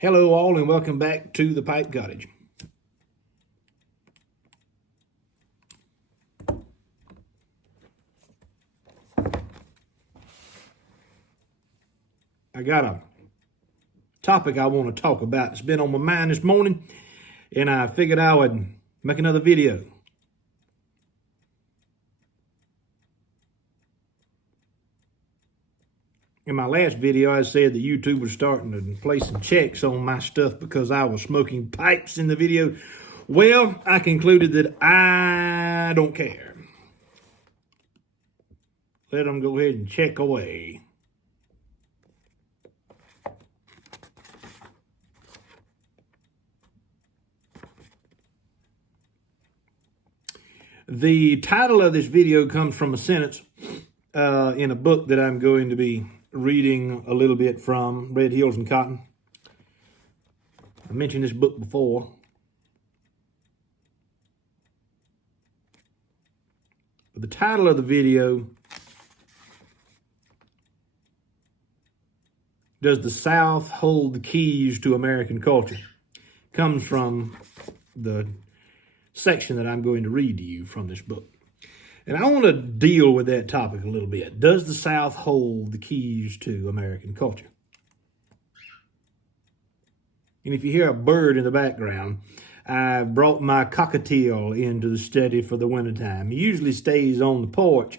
Hello all and welcome back to the Pipe Cottage. I got a topic I want to talk about. It's been on my mind this morning and I figured I would make another video. In my last video, I said that YouTube was starting to play some checks on my stuff because I was smoking pipes in the video. Well, I concluded that I don't care. Let them go ahead and check away. The title of this video comes from a sentence in a book that I'm going to be reading a little bit from, Red Hills and Cotton. I mentioned this book before. But the title of the video, Does the South Hold the Keys to American Culture?, comes from the section that I'm going to read to you from this book. And I want to deal with that topic a little bit. Does the South hold the keys to American culture? And if you hear a bird in the background, I brought my cockatiel into the study for the wintertime. He usually stays on the porch,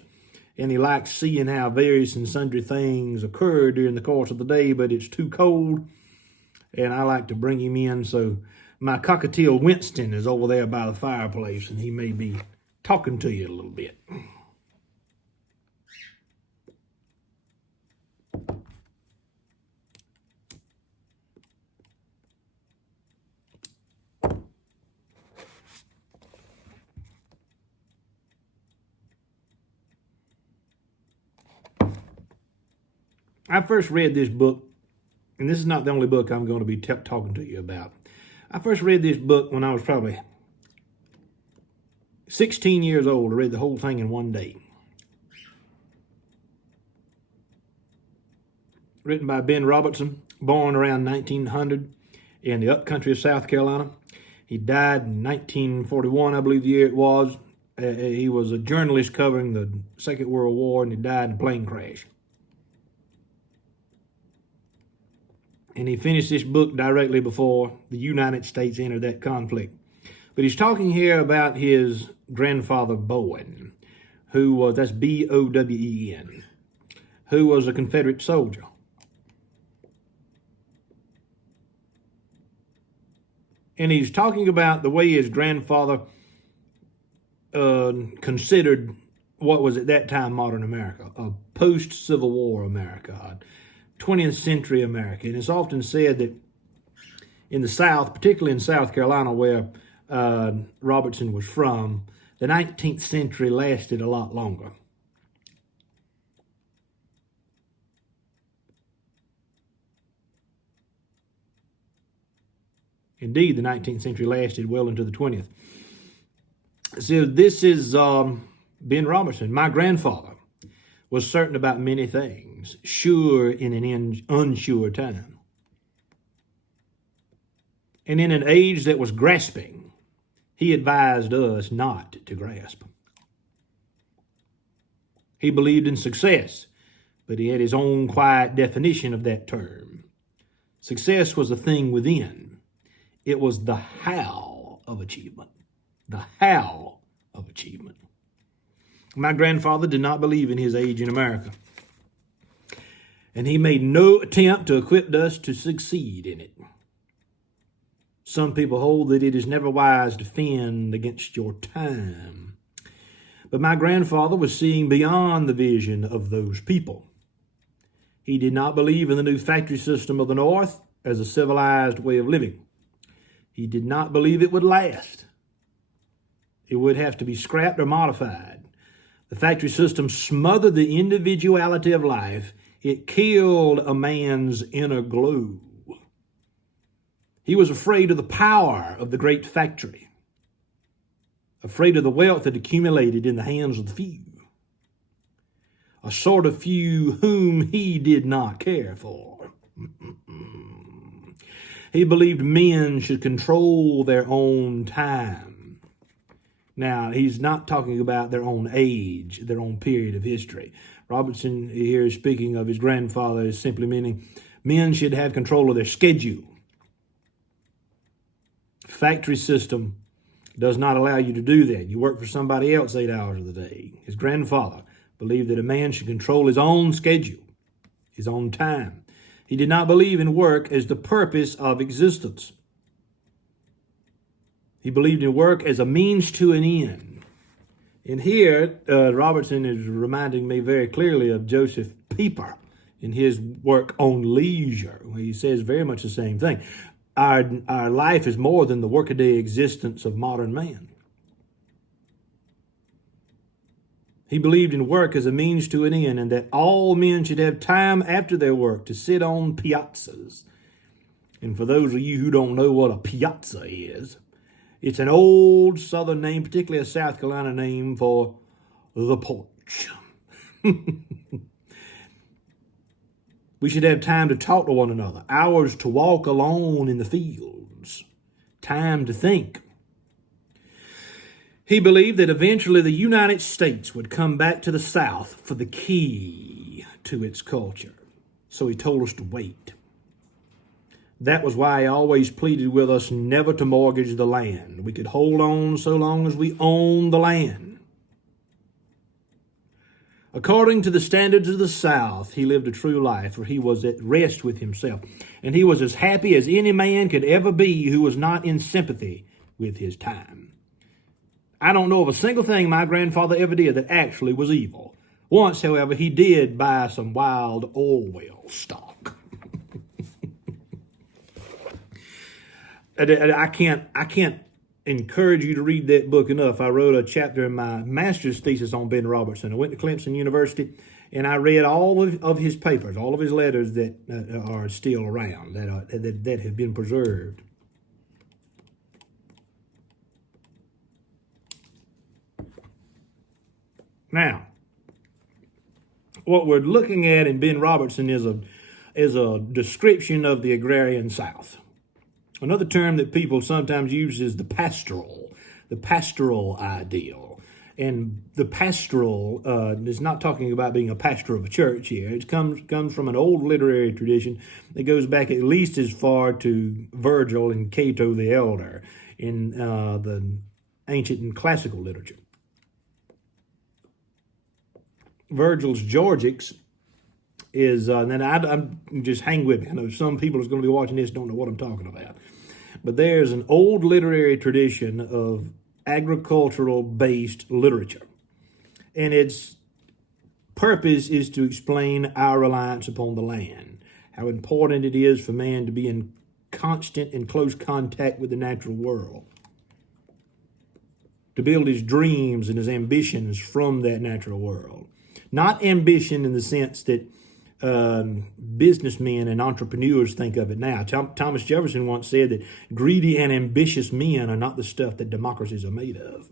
and he likes seeing how various and sundry things occur during the course of the day, but it's too cold, and I like to bring him in. So my cockatiel Winston is over there by the fireplace, and he may be talking to you a little bit. I first read this book, and this is not the only book I'm going to be talking to you about. I first read this book when I was probably 16 years old. I read the whole thing in one day. Written by Ben Robertson, born around 1900 in the upcountry of South Carolina. He died in 1941, I believe the year it was. He was a journalist covering the Second World War, and he died in a plane crash. And he finished this book directly before the United States entered that conflict. But he's talking here about his grandfather Bowen, who was, that's B-O-W-E-N, who was a Confederate soldier. And he's talking about the way his grandfather considered what was at that time modern America, a post-Civil War America, 20th century America. And it's often said that in the South, particularly in South Carolina, where Robertson was from, the 19th century lasted a lot longer. Indeed, the 19th century lasted well into the 20th. So this is Ben Robertson. My grandfather was certain about many things, sure in an unsure time. And in an age that was grasping, he advised us not to grasp. He believed in success, but he had his own quiet definition of that term. Success was a thing within. It was the how of achievement. The how of achievement. My grandfather did not believe in his age in America, and he made no attempt to equip us to succeed in it. Some people hold that it is never wise to fend against your time. But my grandfather was seeing beyond the vision of those people. He did not believe in the new factory system of the North as a civilized way of living. He did not believe it would last. It would have to be scrapped or modified. The factory system smothered the individuality of life. It killed a man's inner glow. He was afraid of the power of the great factory, afraid of the wealth that accumulated in the hands of the few, a sort of few whom he did not care for. He believed men should control their own time. Now, he's not talking about their own age, their own period of history. Robertson here is speaking of his grandfather as simply meaning men should have control of their schedule. Factory system does not allow you to do that. You work for somebody else 8 hours of the day. His grandfather believed that a man should control his own schedule, his own time. He did not believe in work as the purpose of existence. He believed in work as a means to an end. And here, Robertson is reminding me very clearly of Joseph Pieper in his work on leisure, where he says very much the same thing. Our life is more than the workaday existence of modern man. He believed in work as a means to an end, and that all men should have time after their work to sit on piazzas. And for those of you who don't know what a piazza is, it's an old Southern name, particularly a South Carolina name for the porch. We should have time to talk to one another, hours to walk alone in the fields, time to think. He believed that eventually the United States would come back to the South for the key to its culture. So he told us to wait. That was why he always pleaded with us never to mortgage the land. We could hold on so long as we owned the land. According to the standards of the South, he lived a true life, for he was at rest with himself. And he was as happy as any man could ever be who was not in sympathy with his time. I don't know of a single thing my grandfather ever did that actually was evil. Once, however, he did buy some wild oil well stock. I can't encourage you to read that book enough. I wrote a chapter in my master's thesis on Ben Robertson. I went to Clemson University, and I read all of his papers, all of his letters that are still around, that have been preserved. Now, what we're looking at in Ben Robertson is a description of the agrarian South. Another term that people sometimes use is the pastoral ideal. And the pastoral is not talking about being a pastor of a church here. It comes from an old literary tradition that goes back at least as far to Virgil and Cato the Elder in the ancient and classical literature. Virgil's Georgics is, and I'm just hang with me. I know some people who's going to be watching this don't know what I'm talking about. But there's an old literary tradition of agricultural-based literature. And its purpose is to explain our reliance upon the land, how important it is for man to be in constant and close contact with the natural world, to build his dreams and his ambitions from that natural world. Not ambition in the sense that businessmen and entrepreneurs think of it now. Thomas Jefferson once said that greedy and ambitious men are not the stuff that democracies are made of.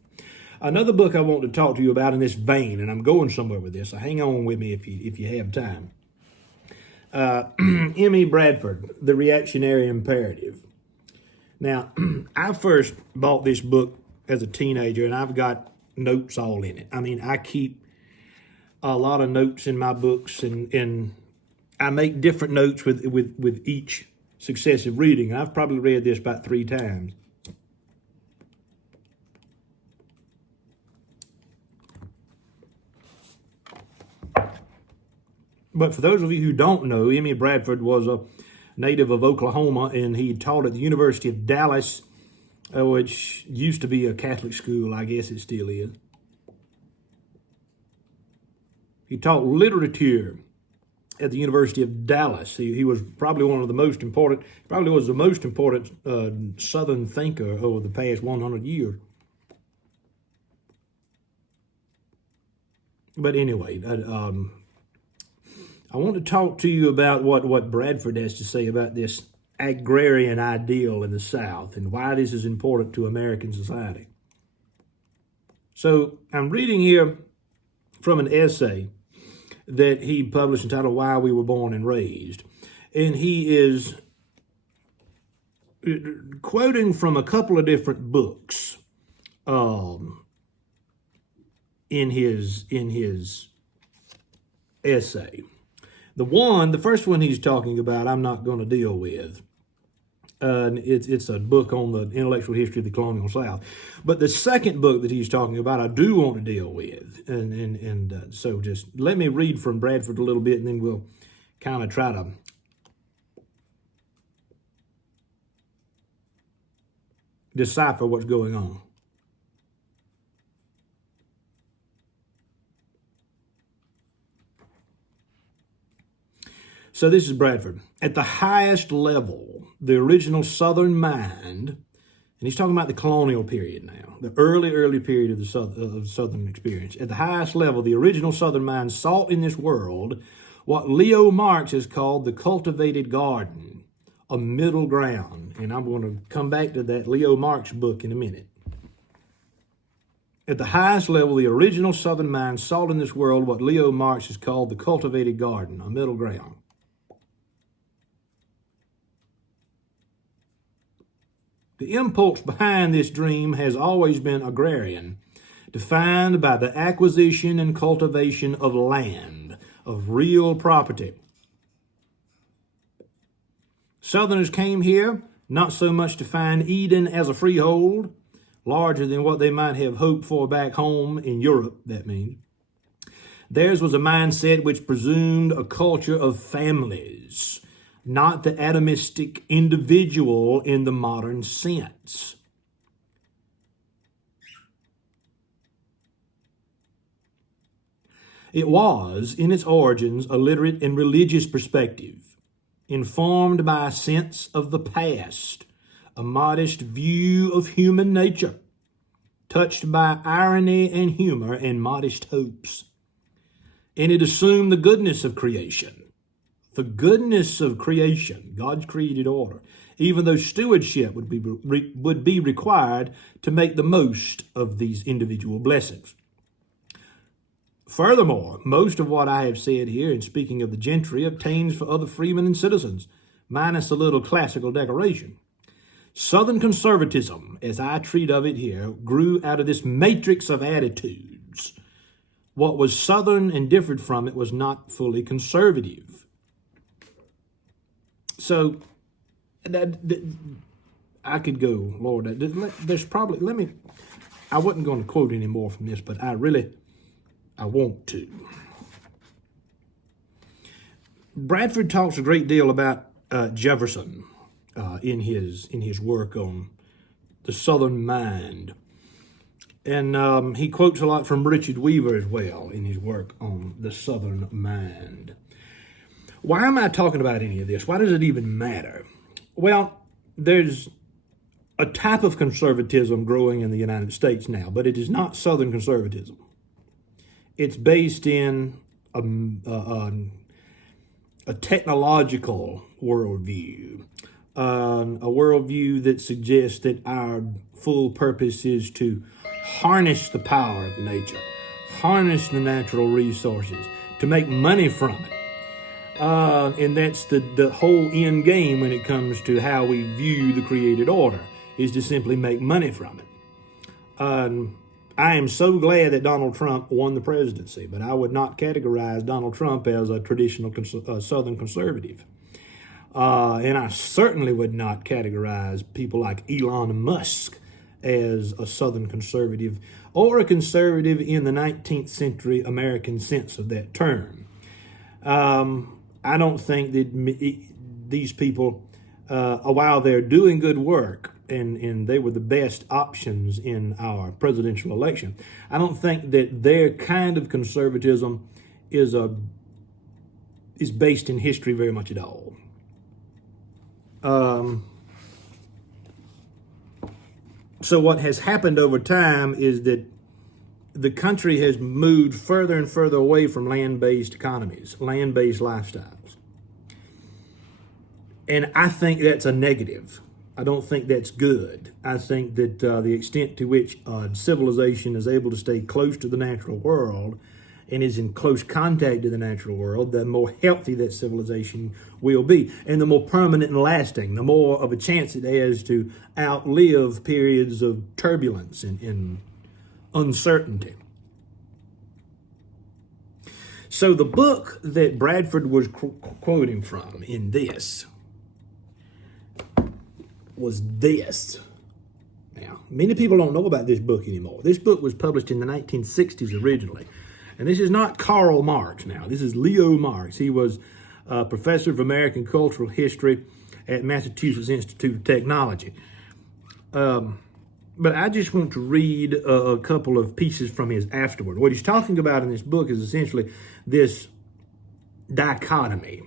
Another book I want to talk to you about in this vein, and I'm going somewhere with this, so hang on with me if you have time. M.E. Bradford, The Reactionary Imperative. Now, I first bought this book as a teenager, and I've got notes all in it. I mean, I keep a lot of notes in my books, and I make different notes with each successive reading. I've probably read this about 3 times. But for those of you who don't know, M.E. Bradford was a native of Oklahoma, and he taught at the University of Dallas, which used to be a Catholic school. I guess it still is. He taught literature at the University of Dallas. He was probably one of the most important, probably was the most important Southern thinker over the past 100 years. But anyway, I want to talk to you about what Bradford has to say about this agrarian ideal in the South and why this is important to American society. So I'm reading here from an essay that he published entitled Why We Were Born and Raised. And he is quoting from a couple of different books in his essay. The first one he's talking about, I'm not going to deal with. It's a book on the intellectual history of the colonial South. But the second book that he's talking about, I do want to deal with. So just let me read from Bradford a little bit, and then we'll kind of try to decipher what's going on. So this is Bradford. At the highest level, the original Southern mind, and he's talking about the colonial period now, the early period of the Southern experience. At the highest level, the original Southern mind sought in this world what Leo Marx has called the cultivated garden, a middle ground. And I'm going to come back to that Leo Marx book in a minute. At the highest level, the original Southern mind sought in this world what Leo Marx has called the cultivated garden, a middle ground. The impulse behind this dream has always been agrarian, defined by the acquisition and cultivation of land, of real property. Southerners came here not so much to find Eden as a freehold, larger than what they might have hoped for back home in Europe, that means. Theirs was a mindset which presumed a culture of families, not the atomistic individual in the modern sense. It was, in its origins, a literate and religious perspective, informed by a sense of the past, a modest view of human nature, touched by irony and humor and modest hopes. And it assumed the goodness of creation. The goodness of creation, God's created order, even though stewardship would be required to make the most of these individual blessings. Furthermore, most of what I have said here in speaking of the gentry obtains for other freemen and citizens, minus a little classical decoration. Southern conservatism, as I treat of it here, grew out of this matrix of attitudes. What was Southern and differed from it was not fully conservative. So, I could go, Lord, there's probably, I wasn't going to quote any more from this, but I want to. Bradford talks a great deal about Jefferson in his work on the Southern mind. And he quotes a lot from Richard Weaver as well in his work on the Southern mind. Why am I talking about any of this? Why does it even matter? Well, there's a type of conservatism growing in the United States now, but it is not Southern conservatism. It's based in a technological worldview, a worldview that suggests that our full purpose is to harness the power of nature, harness the natural resources, to make money from it. And that's the whole end game when it comes to how we view the created order, is to simply make money from it. I am so glad that Donald Trump won the presidency, but I would not categorize Donald Trump as a traditional Southern conservative. And I certainly would not categorize people like Elon Musk as a Southern conservative or a conservative in the 19th century American sense of that term. I don't think that these people, while they're doing good work, and they were the best options in our presidential election, I don't think that their kind of conservatism is based in history very much at all. So what has happened over time is that the country has moved further and further away from land-based economies, land-based lifestyles. And I think that's a negative. I don't think that's good. I think that the extent to which civilization is able to stay close to the natural world and is in close contact to the natural world, the more healthy that civilization will be, and the more permanent and lasting, the more of a chance it has to outlive periods of turbulence and uncertainty. So the book that Bradford was quoting from in this was this. Now, many people don't know about this book anymore. This book was published in the 1960s originally. And this is not Karl Marx now. This is Leo Marx. He was a professor of American cultural history at Massachusetts Institute of Technology. But I just want to read a couple of pieces from his afterward. What he's talking about in this book is essentially this dichotomy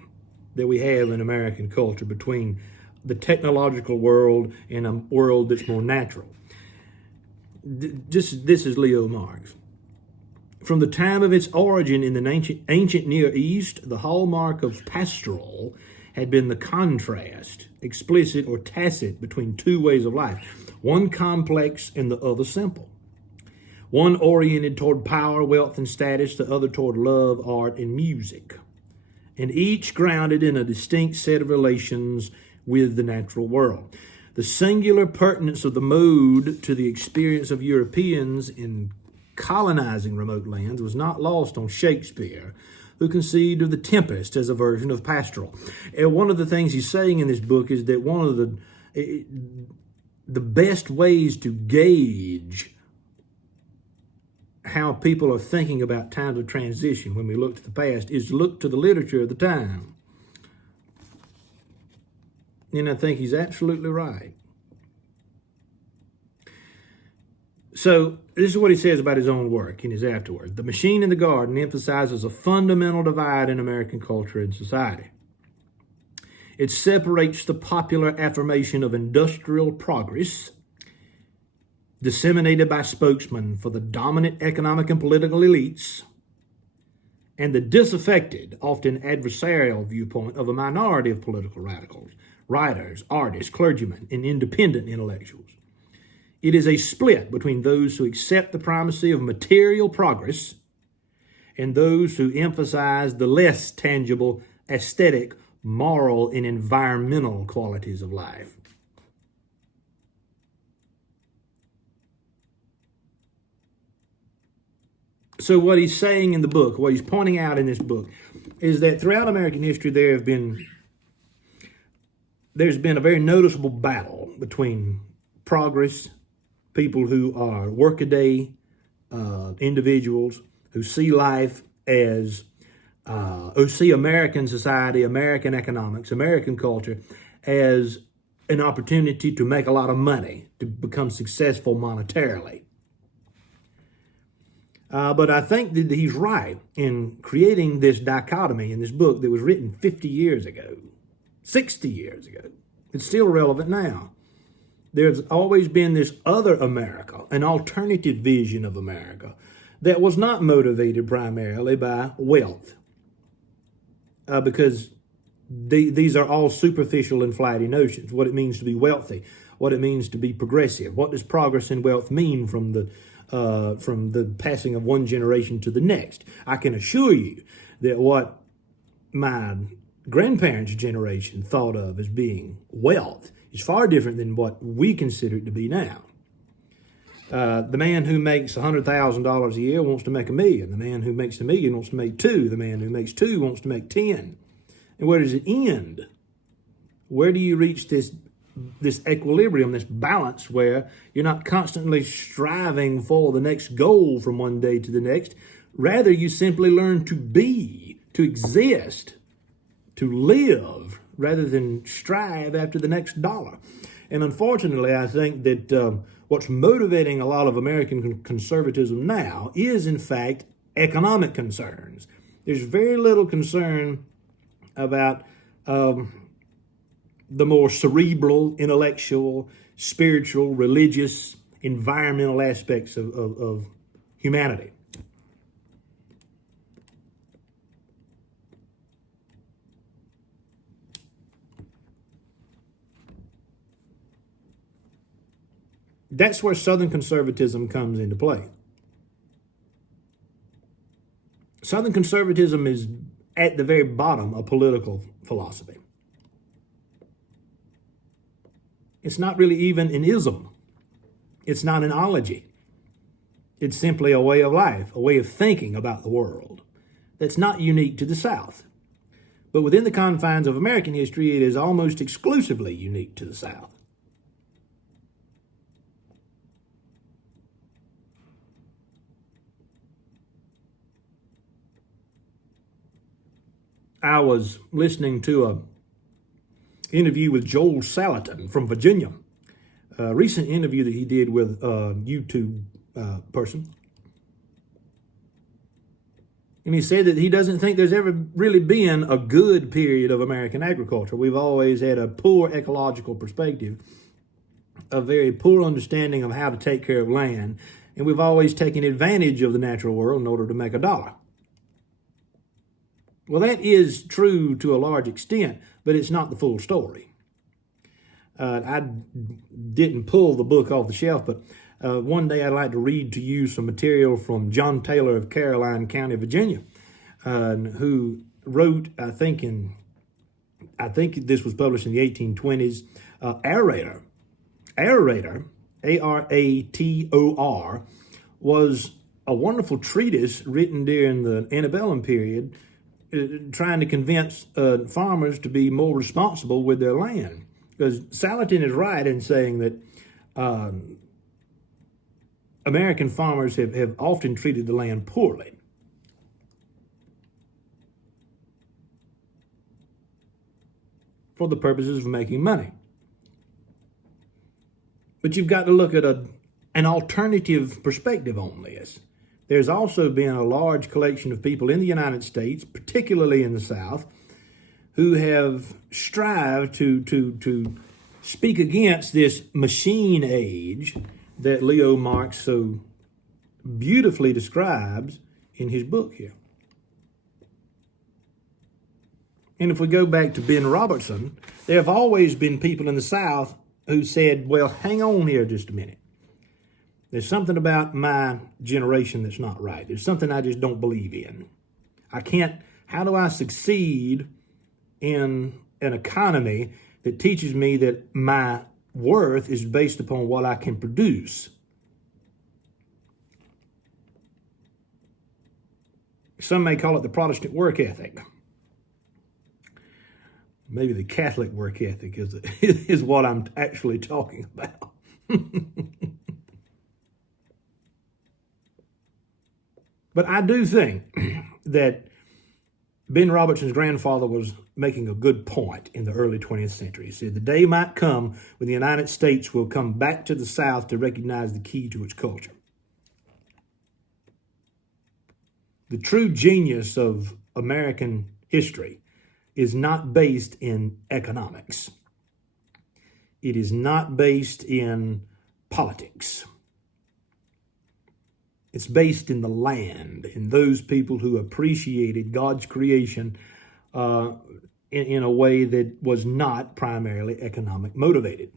that we have in American culture between the technological world and a world that's more natural. This is Leo Marx. From the time of its origin in the ancient Near East, the hallmark of pastoral had been the contrast, explicit or tacit, between two ways of life, one complex and the other simple. One oriented toward power, wealth, and status, the other toward love, art, and music, and each grounded in a distinct set of relations with the natural world. The singular pertinence of the mode to the experience of Europeans in colonizing remote lands was not lost on Shakespeare, who conceived of the Tempest as a version of pastoral. And one of the things he's saying in this book is that one of the best ways to gauge how people are thinking about times of transition when we look to the past is to look to the literature of the time. And I think he's absolutely right. So this is what he says about his own work in his afterword. The Machine in the Garden emphasizes a fundamental divide in American culture and society. It separates the popular affirmation of industrial progress, disseminated by spokesmen for the dominant economic and political elites, and the disaffected, often adversarial viewpoint of a minority of political radicals, writers, artists, clergymen, and independent intellectuals. It is a split between those who accept the primacy of material progress and those who emphasize the less tangible, aesthetic, moral, and environmental qualities of life. So what he's saying in the book, what he's pointing out in this book, is that throughout American history there's been a very noticeable battle between progress, people who are workaday individuals who see life as, who see American society, American economics, American culture as an opportunity to make a lot of money, to become successful monetarily. But I think that he's right in creating this dichotomy in this book that was written 50 years ago, 60 years ago. It's still relevant now. There's always been this other America, an alternative vision of America that was not motivated primarily by wealth, because these are all superficial and flighty notions. What it means to be wealthy, what it means to be progressive. What does progress and wealth mean from the passing of one generation to the next? I can assure you that what my grandparents' generation thought of as being wealth is far different than what we consider it to be now. The man who makes $100,000 a year wants to make $1 million. The man who makes $1 million wants to make $2 million. The man who makes $2 million wants to make $10 million. And where does it end? Where do you reach this equilibrium, this balance where you're not constantly striving for the next goal from one day to the next? Rather, you simply learn to be, to exist, to live, rather than strive after the next dollar. And unfortunately, I think that what's motivating a lot of American conservatism now is, in fact, economic concerns. There's very little concern about the more cerebral, intellectual, spiritual, religious, environmental aspects of humanity. That's where Southern conservatism comes into play. Southern conservatism is at the very bottom of political philosophy. It's not really even an ism. It's not an ology. It's simply a way of life, a way of thinking about the world that's not unique to the South. But within the confines of American history, it is almost exclusively unique to the South. I was listening to an interview with Joel Salatin from Virginia, a recent interview that he did with a YouTube person. And he said that he doesn't think there's ever really been a good period of American agriculture. We've always had a poor ecological perspective, a very poor understanding of how to take care of land, and we've always taken advantage of the natural world in order to make a dollar. Well, that is true to a large extent, but it's not the full story. I didn't pull the book off the shelf, but one day I'd like to read to you some material from John Taylor of Caroline County, Virginia, who wrote, I think this was published in the 1820s, Aerator. Aerator, A-R-A-T-O-R, was a wonderful treatise written during the antebellum period, trying to convince farmers to be more responsible with their land. Because Salatin is right in saying that American farmers have often treated the land poorly. For the purposes of making money. But you've got to look at an alternative perspective on this. There's also been a large collection of people in the United States, particularly in the South, who have strived to speak against this machine age that Leo Marx so beautifully describes in his book here. And if we go back to Ben Robertson, there have always been people in the South who said, well, hang on here just a minute. There's something about my generation that's not right. There's something I just don't believe in. How do I succeed in an economy that teaches me that my worth is based upon what I can produce? Some may call it the Protestant work ethic. Maybe the Catholic work ethic is what I'm actually talking about. But I do think that Ben Robertson's grandfather was making a good point in the early 20th century. He said, the day might come when the United States will come back to the South to recognize the key to its culture. The true genius of American history is not based in economics. It is not based in politics. It's based in the land, in those people who appreciated God's creation in a way that was not primarily economic motivated.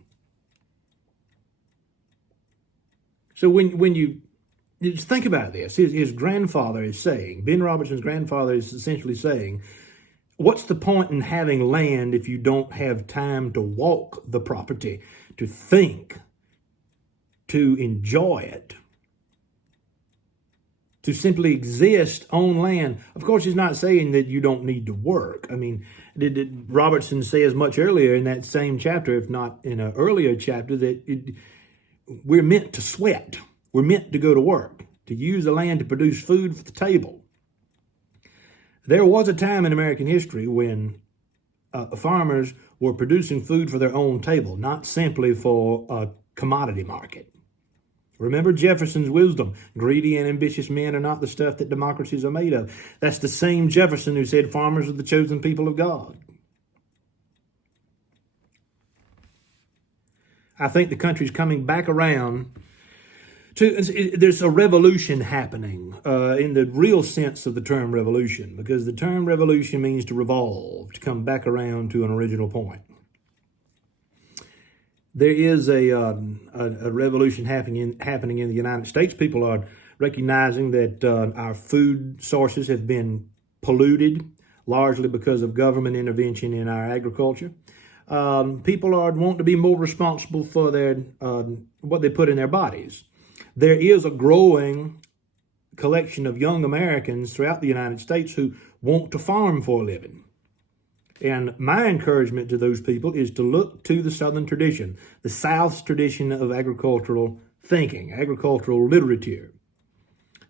So when you just think about this, his grandfather is saying, Ben Robertson's grandfather is essentially saying, what's the point in having land if you don't have time to walk the property, to think, to enjoy it? To simply exist on land. Of course, he's not saying that you don't need to work. I mean, did Robertson says much earlier in that same chapter, if not in an earlier chapter, that we're meant to sweat. We're meant to go to work, to use the land to produce food for the table. There was a time in American history when farmers were producing food for their own table, not simply for a commodity market. Remember Jefferson's wisdom. Greedy and ambitious men are not the stuff that democracies are made of. That's the same Jefferson who said farmers are the chosen people of God. I think the country's coming back around there's a revolution happening in the real sense of the term revolution, because the term revolution means to revolve, to come back around to an original point. There is a revolution happening in the United States. People are recognizing that our food sources have been polluted, largely because of government intervention in our agriculture. People want to be more responsible for their what they put in their bodies. There is a growing collection of young Americans throughout the United States who want to farm for a living. And my encouragement to those people is to look to the Southern tradition, the South's tradition of agricultural thinking, agricultural literature.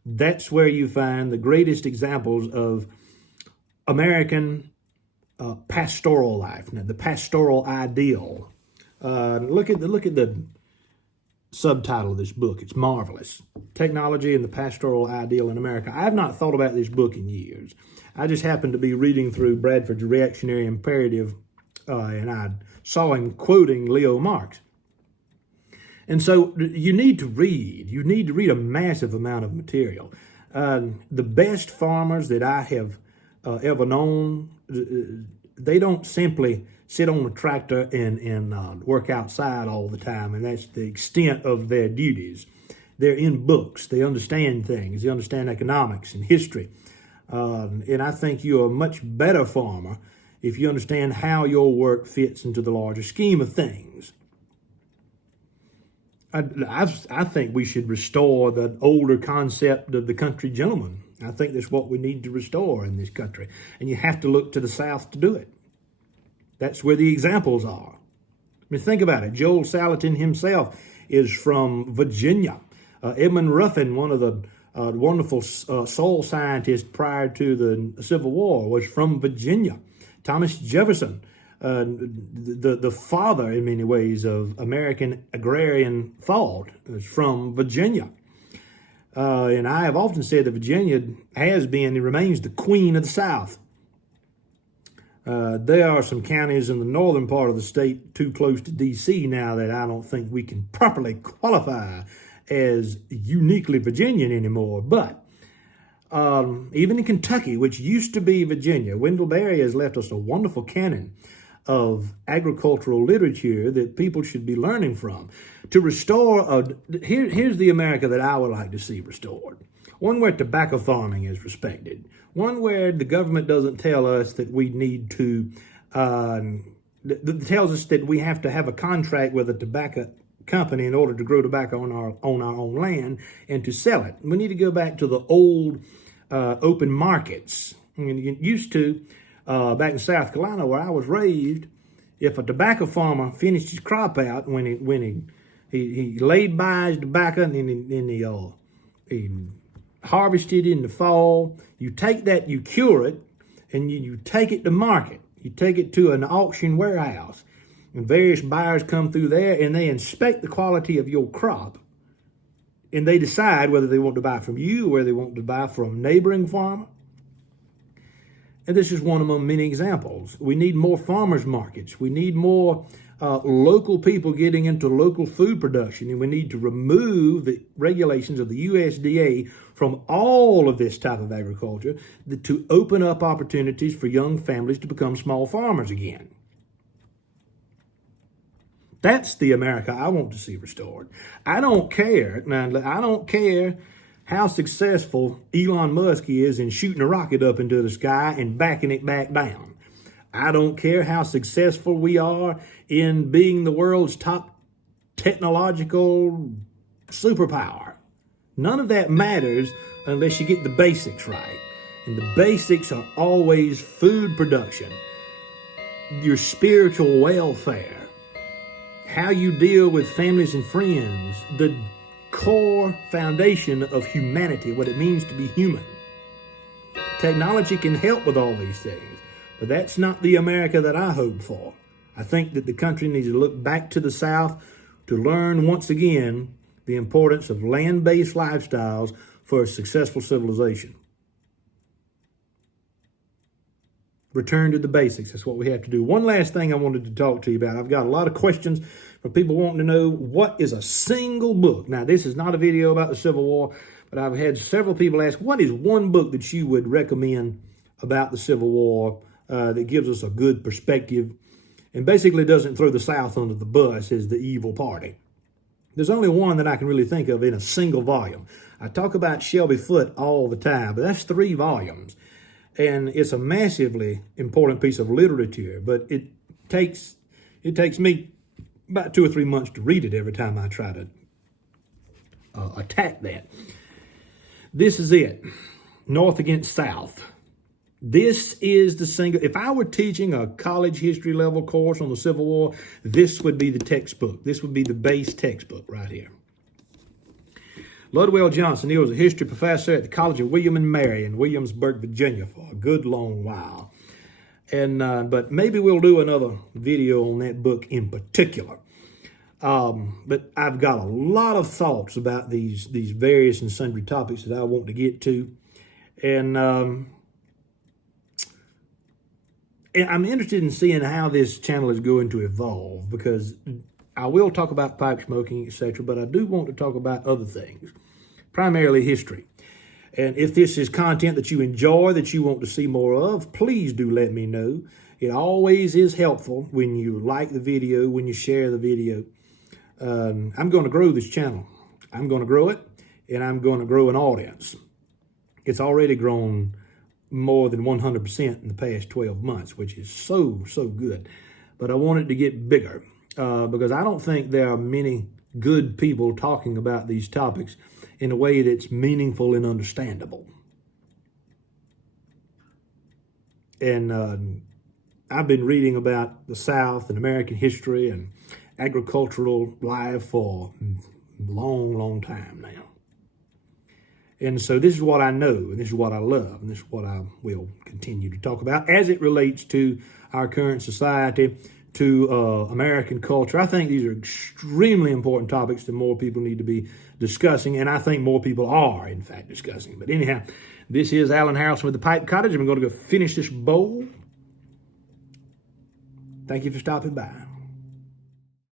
That's where you find the greatest examples of American pastoral life. Now, the pastoral ideal. Look at the subtitle of this book. It's marvelous. Technology and the Pastoral Ideal in America. I have not thought about this book in years. I just happened to be reading through Bradford's Reactionary Imperative, and I saw him quoting Leo Marx. And so you need to read. You need to read a massive amount of material. The best farmers that I have ever known, they don't simply sit on a tractor and work outside all the time, and that's the extent of their duties. They're in books. They understand things. They understand economics and history. And I think you're a much better farmer if you understand how your work fits into the larger scheme of things. I think we should restore the older concept of the country gentleman. I think that's what we need to restore in this country. And you have to look to the South to do it. That's where the examples are. I mean, think about it. Joel Salatin himself is from Virginia. Edmund Ruffin, one of the wonderful soil scientists prior to the Civil War, was from Virginia. Thomas Jefferson, the father in many ways of American agrarian thought, is from Virginia. And I have often said that Virginia has been and remains the queen of the South. There are some counties in the northern part of the state too close to D.C. now that I don't think we can properly qualify as uniquely Virginian anymore. But even in Kentucky, which used to be Virginia, Wendell Berry has left us a wonderful canon of agricultural literature that people should be learning from. To restore, here's the America that I would like to see restored. One where tobacco farming is respected. One where the government doesn't tell us that we need to, tells us that we have to have a contract with a tobacco company in order to grow tobacco on our own land and to sell it. We need to go back to the old open markets. I mean, you used to, back in South Carolina where I was raised, if a tobacco farmer finished his crop out when he laid by his tobacco and then he harvested in the fall, you take that, you cure it, and you take it to market. You take it to an auction warehouse, and various buyers come through there and they inspect the quality of your crop, and they decide whether they want to buy from you or whether they want to buy from a neighboring farmer. And this is one among many examples. We need more farmers markets. We need more local people getting into local food production, and we need to remove the regulations of the USDA from all of this type of agriculture to open up opportunities for young families to become small farmers again. That's the America I want to see restored. I don't care how successful Elon Musk is in shooting a rocket up into the sky and backing it back down. I don't care how successful we are in being the world's top technological superpower. None of that matters unless you get the basics right. And the basics are always food production, your spiritual welfare, how you deal with families and friends, the core foundation of humanity, what it means to be human. Technology can help with all these things, but that's not the America that I hope for. I think that the country needs to look back to the South to learn once again the importance of land-based lifestyles for a successful civilization. Return to the basics. That's what we have to do. One last thing I wanted to talk to you about. I've got a lot of questions from people wanting to know what is a single book. Now, this is not a video about the Civil War, but I've had several people ask, what is one book that you would recommend about the Civil War that gives us a good perspective and basically doesn't throw the South under the bus as the evil party? There's only one that I can really think of in a single volume. I talk about Shelby Foote all the time, but that's 3 volumes. And it's a massively important piece of literature, but it takes me about 2 or 3 months to read it every time I try to attack that. This is it, North against South. This is the single, if I were teaching a college history level course on the Civil War, this would be the textbook. This would be the base textbook right here. Ludwell Johnson, he was a history professor at the College of William and Mary in Williamsburg, Virginia for a good long while. And but maybe we'll do another video on that book in particular. But I've got a lot of thoughts about these various and sundry topics that I want to get to. And I'm interested in seeing how this channel is going to evolve, because I will talk about pipe smoking, etc., but I do want to talk about other things, primarily history. And if this is content that you enjoy, that you want to see more of, please do let me know. It always is helpful when you like the video, when you share the video. I'm going to grow this channel. I'm going to grow it, and I'm going to grow an audience. It's already grown more than 100% in the past 12 months, which is so good. But I want it to get bigger because I don't think there are many good people talking about these topics in a way that's meaningful and understandable. And I've been reading about the South and American history and agricultural life for a long time now. And so this is what I know, and this is what I love, and this is what I will continue to talk about as it relates to our current society, to American culture. I think these are extremely important topics that more people need to be discussing, and I think more people are, in fact, discussing. But anyhow, this is Alan Harrelson with the Pipe Cottage, and we're going to go finish this bowl. Thank you for stopping by.